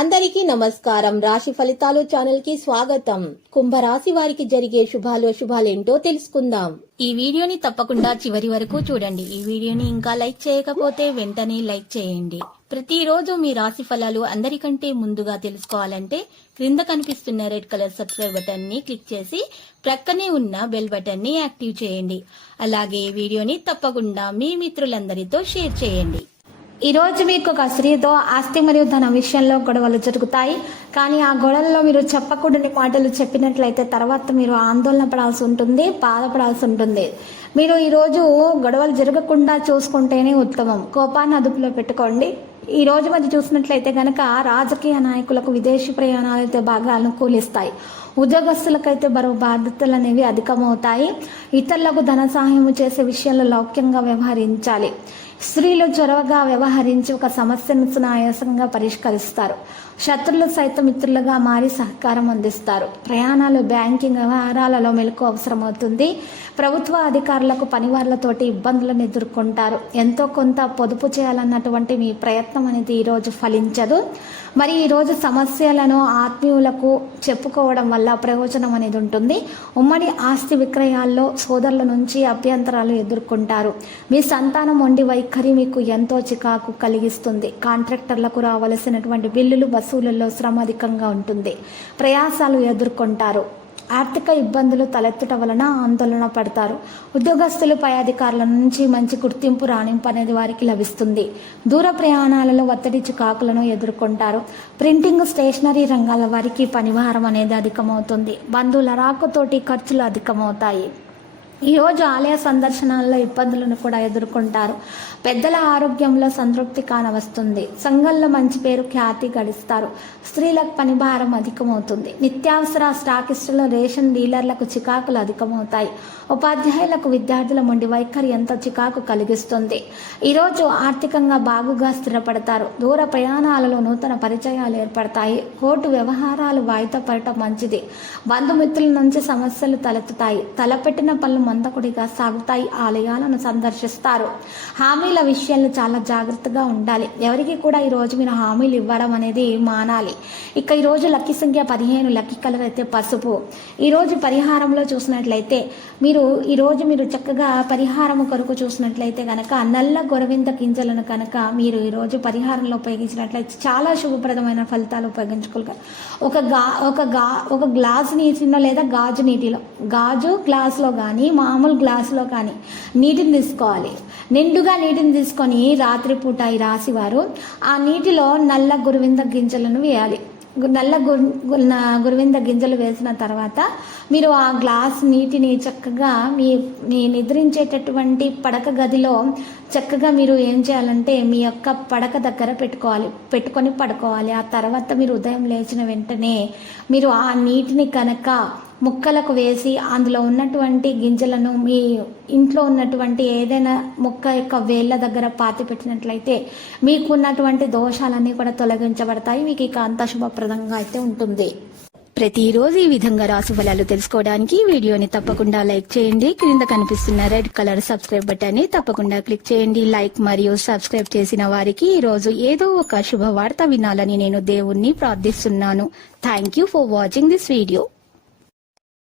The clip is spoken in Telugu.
అందరికీ నమస్కారం. రాశి ఫలితాలు ఛానల్ కి స్వాగతం. కుంభరాశి వారికి జరిగే శుభాలేంటో తెలుసుకుందాం. ఈ వీడియోని తప్పకుండా చివరి వరకు చూడండి. ఈ వీడియోని ఇంకా లైక్ చేయకపోతే వెంటనే లైక్ చేయండి. ప్రతిరోజు మీ రాశి ఫలాలు అందరికంటే ముందుగా తెలుసుకోవాలంటే క్రింద కనిపిస్తున్న రెడ్ కలర్ సబ్స్క్రైబ్ బటన్ ని క్లిక్ చేసి ప్రక్కనే ఉన్న బెల్ బటన్ ని యాక్టివ్ చేయండి. అలాగే ఈ వీడియోని తప్పకుండా మీ మిత్రులందరితో షేర్ చేయండి. ఈ రోజు మీకు ఒక స్త్రీతో ఆస్తి మరియు ధన విషయంలో గొడవలు జరుగుతాయి. కానీ ఆ గొడవల్లో మీరు చెప్పకూడని మాటలు చెప్పినట్లయితే తర్వాత మీరు ఆందోళన పడాల్సి ఉంటుంది, బాధపడాల్సి ఉంటుంది. మీరు ఈరోజు గొడవలు జరగకుండా చూసుకుంటేనే ఉత్తమం. కోపాన్ని అదుపులో పెట్టుకోండి. ఈ రోజు మరి చూసినట్లయితే కనుక రాజకీయ నాయకులకు విదేశీ ప్రయాణాలు అయితే బాగా అనుకూలిస్తాయి. ఉద్యోగస్తులకైతే బరువు బాధ్యతలు అనేవి అధికమవుతాయి. ఇతరులకు ధన సహాయం చేసే విషయంలో లౌక్యంగా వ్యవహరించాలి. స్త్రీలు చొరవగా వ్యవహరించి ఒక సమస్యను సునాయాసంగా పరిష్కరిస్తారు. శత్రులు సైతం మిత్రులుగా మారి సహకారం అందిస్తారు. ప్రయాణాలు, బ్యాంకింగ్ వ్యవహారాలలో మెలకు అవసరమవుతుంది. ప్రభుత్వ అధికారులకు పనివాళ్లతోటి ఇబ్బందులను ఎదుర్కొంటారు. ఎంతో కొంత పొదుపు చేయాలన్నటువంటి మీ ప్రయత్నం అనేది ఈరోజు ఫలించదు. మరి ఈరోజు సమస్యలను ఆత్మీయులకు చెప్పుకోవడం వల్ల ప్రయోజనం అనేది ఉంటుంది. ఉమ్మడి ఆస్తి విక్రయాల్లో సోదరుల నుంచి అభ్యంతరాలు ఎదుర్కొంటారు. మీ సంతానం మొండి వైఖరి మీకు ఎంతో చికాకు కలిగిస్తుంది. కాంట్రాక్టర్లకు రావలసినటువంటి బిల్లులు వసూళ్లలో శ్రమ అధికంగా ఉంటుంది. ప్రయాసాలు ఎదుర్కొంటారు. ఆర్థిక ఇబ్బందులు తలెత్తుట వలన ఆందోళన పడతారు. ఉద్యోగస్తులు పై అధికారుల నుంచి మంచి గుర్తింపు, రాణింపు అనేది వారికి లభిస్తుంది. దూర ప్రయాణాలలో ఒత్తిడి, చికాకులను ఎదుర్కొంటారు. ప్రింటింగ్, స్టేషనరీ రంగాల వారికి పనిభారం అనేది అధికమవుతుంది. బంధువుల రాకతోటి ఖర్చులు అధికమవుతాయి. ఈరోజు ఆలయ సందర్శనాల్లో ఇబ్బందులను కూడా ఎదుర్కొంటారు. పెద్దల ఆరోగ్యంలో సంతృప్తి కానవస్తుంది. సంఘంలో మంచి పేరు, ఖ్యాతి గడిస్తారు. స్త్రీలకు పని భారం అధికమవుతుంది. నిత్యావసర స్టాకిస్టులు, రేషన్ డీలర్లకు చికాకులు అధికమవుతాయి. ఉపాధ్యాయులకు విద్యార్థుల మొండి వైఖరి ఎంతో చికాకు కలిగిస్తుంది. ఈరోజు ఆర్థికంగా బాగుగా స్థిరపడతారు. దూర ప్రయాణాలలో నూతన పరిచయాలు ఏర్పడతాయి. కోర్టు వ్యవహారాలు వాయిదా పడటం మంచిది. బంధుమిత్రుల నుంచి సమస్యలు తలెత్తుతాయి. తలపెట్టిన పనులు మందకుడిగా సాగుతాయి. ఆలయాలను సందర్శిస్తారు. హామీల విషయాల్లో చాలా జాగ్రత్తగా ఉండాలి. ఎవరికి కూడా ఈరోజు మీరు హామీలు ఇవ్వడం అనేది మానాలి. ఇక ఈరోజు లక్కీ సంఖ్య 15, లక్కీ కలర్ అయితే పసుపు. ఈరోజు పరిహారంలో చూసినట్లయితే మీరు చక్కగా పరిహారం కొరకు చూసినట్లయితే కనుక నల్ల గొరవింద గింజలను కనుక మీరు ఈరోజు పరిహారంలో ఉపయోగించినట్లయితే చాలా శుభప్రదమైన ఫలితాలు ఉపయోగించుకోగలరు. ఒక గ్లాసు నీటిలో లేదా గాజు గ్లాసులో కానీ మామూలు గ్లాసులో కానీ నీటిని తీసుకోవాలి. నిండుగా నీటిని తీసుకొని రాత్రిపూట ఈ రాశివారు ఆ నీటిలో నల్ల గురువింద గింజలను వేయాలి. నల్ల గురువింద గింజలు వేసిన తర్వాత మీరు ఆ గ్లాస్ నీటిని చక్కగా మీ నిద్రించేటటువంటి పడక గదిలో చక్కగా మీరు ఏం చేయాలంటే మీ యొక్క పడక దగ్గర పెట్టుకొని పడుకోవాలి. ఆ తర్వాత మీరు ఉదయం లేచిన వెంటనే మీరు ఆ నీటిని కనుక ముక్కలకు వేసి అందులో ఉన్నటువంటి గింజలను మీ ఇంట్లో ఉన్నటువంటి ఏదైనా మొక్క యొక్క వేళ్ళ దగ్గర పాతి పెట్టినట్లయితే మీకు ఉన్నటువంటి దోషాలన్నీ కూడా తొలగించబడతాయి. మీకు ఇక అంత శుభప్రదంగా అయితే ఉంటుంది. ప్రతిరోజు ఈ విధంగా రాశి ఫలాలు తెలుసుకోవడానికి వీడియోని తప్పకుండా లైక్ చేయండి. క్రింద కనిపిస్తున్న రెడ్ కలర్ సబ్స్క్రైబ్ బటన్ ని తప్పకుండా క్లిక్ చేయండి. లైక్ మరియు సబ్స్క్రైబ్ చేసిన వారికి ఈ రోజు ఏదో ఒక శుభవార్త వినాలని నేను దేవుణ్ణి ప్రార్థిస్తున్నాను. Thank you for watching this video.